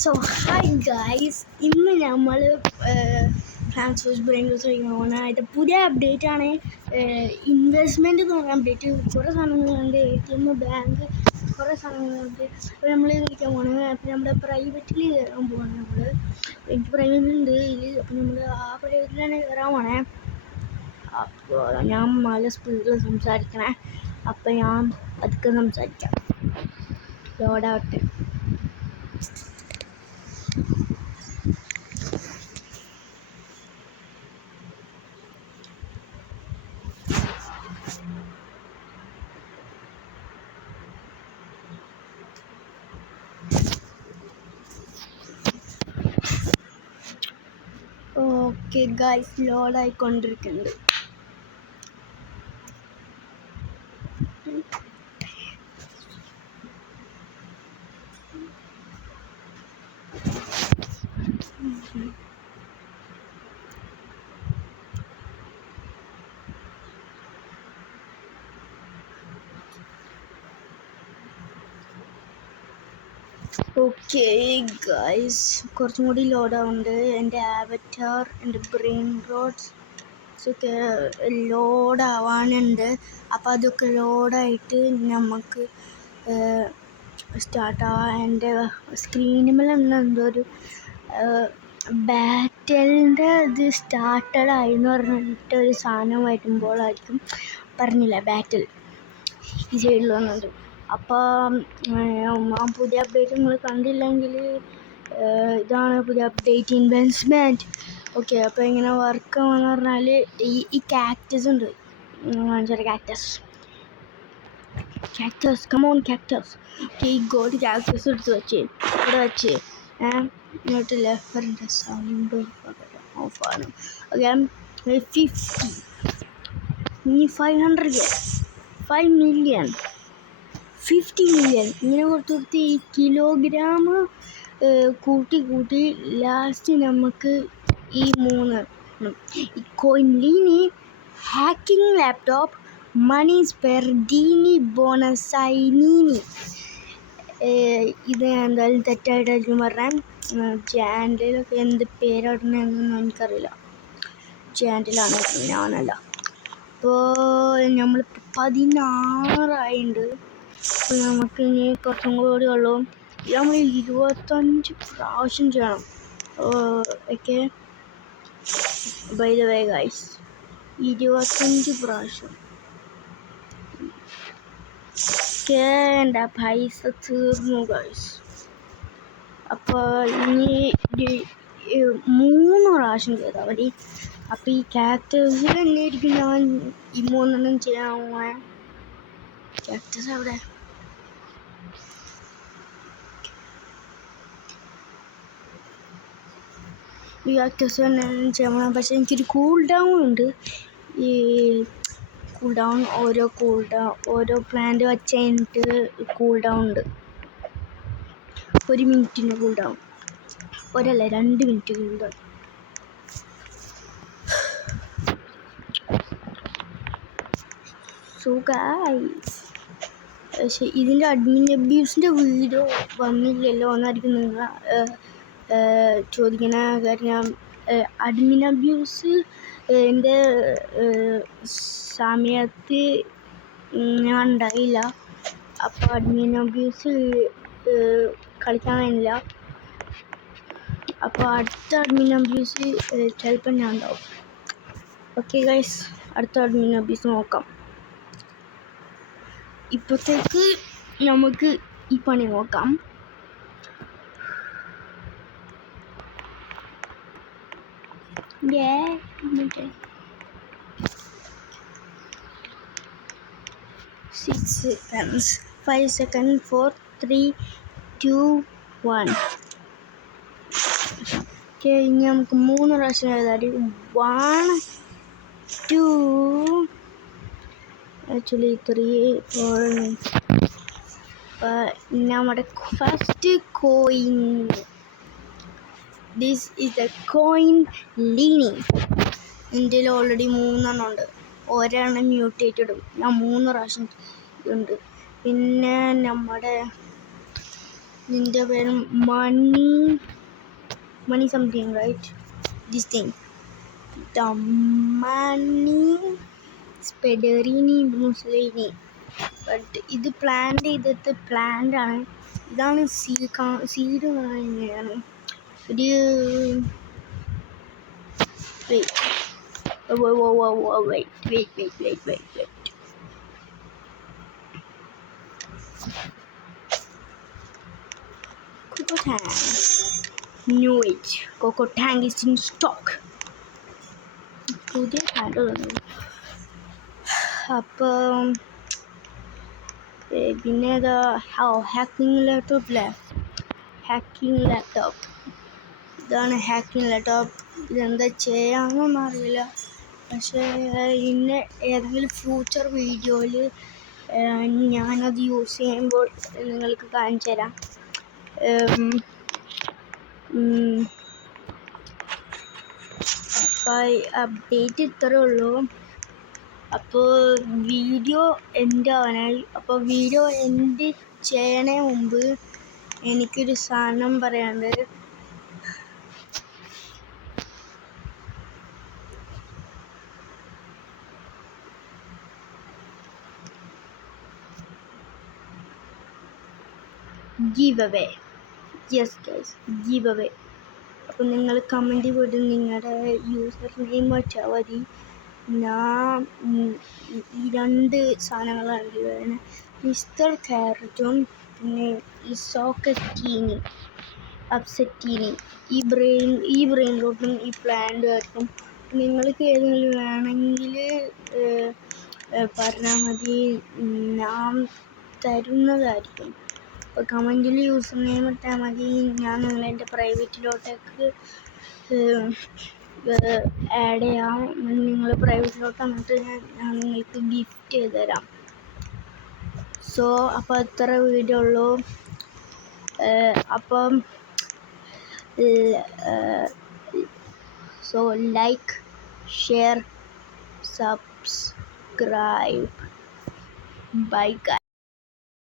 So hi guys, ഇന്ന് നമ്മൾ transfers brain ഇത് പുതിയ അപ്ഡേറ്റ് ആണ്. ഇൻവെസ്റ്റ്മെൻറ്റ് എന്ന് പറഞ്ഞ അപ്ഡേറ്റ്. കുറേ സാധനങ്ങളുണ്ട്, ATM, ബാങ്ക്, കുറേ സാധനങ്ങളുണ്ട്. അപ്പോൾ നമ്മൾ കളിക്കാൻ പോകണം. അപ്പോൾ നമ്മുടെ പ്രൈവറ്റിൽ കയറാൻ പോകണം. എനിക്ക് പ്രൈവറ്റ് ഉണ്ട് ഇതിൽ. അപ്പോൾ നമ്മൾ ആ പ്രൈവറ്റിലാണ് കയറാൻ പോണേ. അപ്പോൾ ഞാൻ നല്ല സ്പീഡിൽ സംസാരിക്കണേ. അപ്പോൾ ഞാൻ അതൊക്കെ സംസാരിക്കാം. ലോഡാവട്ടെ. ഓക്കെ ഗൈസ്, ലോഡായിക്കൊണ്ടിരിക്കുന്നുണ്ട്. ഓക്കെ ഗൈസ്, കുറച്ചും കൂടി ലോഡാവുന്നുണ്ട്. എൻ്റെ ആവറ്റാർ, എൻ്റെ ബ്രെയിൻ റോഡ്സ് ഒക്കെ ലോഡാവാനുണ്ട്. അപ്പോൾ അതൊക്കെ ലോഡായിട്ട് നമുക്ക് സ്റ്റാർട്ടാവാം. എൻ്റെ സ്ക്രീനിൽ എന്തോ ഒരു ബാറ്റലിൻ്റെ ഇത് സ്റ്റാർട്ടഡായി എന്ന് പറഞ്ഞിട്ട് ഒരു സാധനം വരുമ്പോഴായിരിക്കും പറഞ്ഞില്ല ബാറ്റിൽ ഈ സൈഡിൽ വന്നത്. അപ്പോൾ പുതിയ അപ്ഡേറ്റ് നിങ്ങൾ കണ്ടില്ലെങ്കിൽ ഇതാണ് പുതിയ അപ്ഡേറ്റ്, ഇൻവെസ്റ്റ്മെൻറ്റ്. ഓക്കെ, അപ്പോൾ ഇങ്ങനെ വർക്ക് ആവുമെന്ന് പറഞ്ഞാൽ ഈ കാക്ടസ് ഉണ്ട്. കാണിച്ചാൽ കാക്ടസ് കമോൺ കാക്ടസ്. ഓക്കെ, ഈ ഗോഡ് കാക്ടസ് എടുത്ത് വെച്ച് ഇവിടെ വെച്ച് ഇങ്ങോട്ട് ലെഫറിൻ്റെ സൗണ്ട് ഓഫാണ്. ഓക്കെ, 50 ഇനി 500 5 മില്യൺ 50 മില്യൺ ഇങ്ങനെ കൊടുത്ത് ഈ കിലോഗ്രാം കൂട്ടി ലാസ്റ്റ് നമുക്ക് ഈ 3 ഈ കോയിൻലീനി ഹാക്കിംഗ് ലാപ്ടോപ്പ് മണി സ്പെർഡീനി ബോണസൈനീനി. ഇത് എന്തായാലും തെറ്റായിട്ടായിരിക്കും പറഞ്ഞാൽ. ചാനലിലൊക്കെ എന്ത് പേരിടണമെന്നൊന്നും എനിക്കറിയില്ല. ചാനലാണ്, ഞാനല്ല. അപ്പോൾ നമ്മൾ 16 അപ്പോൾ നമുക്ക് ഇനി കുറച്ചും കൂടി ഉള്ളൂ. നമ്മൾ 25 പ്രാവശ്യം ചെയ്യണം. Okay, by the way guys, 25 പ്രാവശ്യം. ഓക്കെ, എൻ്റെ പൈസ തീർന്നു ഗൈസ്. അപ്പോൾ ഇനി 3 പ്രാവശ്യം ചെയ്താൽ മതി. അപ്പോൾ ഈ കാക്ടസിൽ തന്നെയായിരിക്കും ഞാൻ ഈ 3 ചെയ്യാൻ പോവാൻ. കാക്ടസ് അവിടെ. ഈ കാക്ടസ് തന്നെ ചെയ്യണം. പക്ഷേ എനിക്കൊരു കൂൾ ഡൗൺ ഉണ്ട്. ഈ കൂൾ ഡൗൺ ഓരോ പ്ലാന്റ് വെച്ച് കഴിഞ്ഞിട്ട് കൂൾ ഡൗൺ ഉണ്ട്. 1 മിനിറ്റിന് cool down, 2 minute cool down. So guys, പക്ഷേ ഇതിൻ്റെ അഡ്മിൻ അബ്യൂസിൻ്റെ വീഡിയോ വന്നില്ലല്ലോ എന്നായിരിക്കും നിങ്ങൾ ചോദിക്കുന്ന കാര്യം. അഡ്മിൻ അബ്യൂസ് എൻ്റെ സമയത്ത് ഞാൻ ഉണ്ടായില്ല. അപ്പോൾ അഡ്മിൻ അബ്യൂസ് കളിക്കാൻ കഴിയില്ല. അപ്പോൾ അടുത്ത അഡ്മിൻ അബ്യൂസ് ചിലപ്പോൾ ഞാൻ ഉണ്ടാവും. ഓക്കെ ഗൈസ്, അടുത്ത അഡ്മിൻ അബ്യൂസ് നോക്കാം. ഇപ്പോഴത്തേക്ക് നമുക്ക് ഈ പണി നോക്കാം. Six seconds, 5 seconds, 4, 3, 2, 1. ഓക്കെ, ഇനി നമുക്ക് 3 പ്രാവശ്യം എഴുതാം. 1, 2, actually 3, 4. നമ്മുടെ first coin. This is the coin ലീനി. എൻ്റെ ഓൾറെഡി 3 ഉണ്ട്. ഒരെണ്ണം മ്യൂട്ടേറ്റ് ഇടും. ഞാൻ 3 പ്രാവശ്യം ഉണ്ട്. പിന്നെ നമ്മുടെ നിൻ്റെ പേര് money something right this thing the money സ്പെഡറിനി മുസ്ലിനി. ബട്ട് ഇത് പ്ലാന്റ് ആണ്. ഇതാണ് സീഡ് തന്നെയാണ്. ഒരു wait. Coco Tang. Knew it. Coco Tang is in stock. പുതിയ പാൻറ്. അപ്പം പിന്നെ ഹാക്കിംഗ് ലാപ്ടോപ്പ്. ഇതാണ് ഹാക്കിംഗ് ലാപ്ടോപ്പ്. ഇതെന്താ ചെയ്യാമെന്നൊന്നും അറിയില്ല. പക്ഷേ ഇന്ന് ഏതെങ്കിലും ഫ്യൂച്ചർ വീഡിയോയിൽ ഞാനത് യൂസ് ചെയ്യുമ്പോൾ നിങ്ങൾക്ക് കാണിച്ചു തരാം. അപ്പോൾ അപ്ഡേറ്റ് ഇത്രയേ ഉള്ളൂ. അപ്പോൾ വീഡിയോ എൻഡ് ആവാനായി. അപ്പോൾ വീഡിയോ എൻഡ് ചെയ്യണേ മുമ്പ് എനിക്കൊരു സാധനം പറയാനുണ്ട്. Give away. Yes guys, give away. അപ്പോൾ നിങ്ങൾ കമൻറ്റ് പോയിട്ട് നിങ്ങളുടെ യൂസർ നെയിം വെച്ചാൽ മതി. ഞാൻ ഈ 2 സാധനങ്ങളാണ് ഗീവ്. മിസ്റ്റർ ക്യാരറ്റും പിന്നെ ഈ അപ്സെറ്റീനി. ഈ ബ്രെയിനിലോട്ടും ഈ പ്ലാന്റ് ആയിരിക്കും. നിങ്ങൾക്ക് ഏതെങ്കിലും വേണമെങ്കിൽ പറഞ്ഞാൽ മതി, ഞാൻ തരുന്നതായിരിക്കും. അപ്പോൾ കമൻറ്റിൽ യൂസർ നെയിം ഇട്ടാൽ മതി. ഞാൻ നിങ്ങളെൻ്റെ പ്രൈവറ്റിലോട്ടേക്ക് ആഡ് ചെയ്യാം. നിങ്ങൾ പ്രൈവറ്റിലോട്ട് വന്നിട്ട് ഞാൻ നിങ്ങൾക്ക് ഗിഫ്റ്റ് ചെയ്ത് തരാം. അപ്പോൾ അത്ര വീഡിയോ ഉള്ളൂ. അപ്പം like, share, subscribe. Bye guys.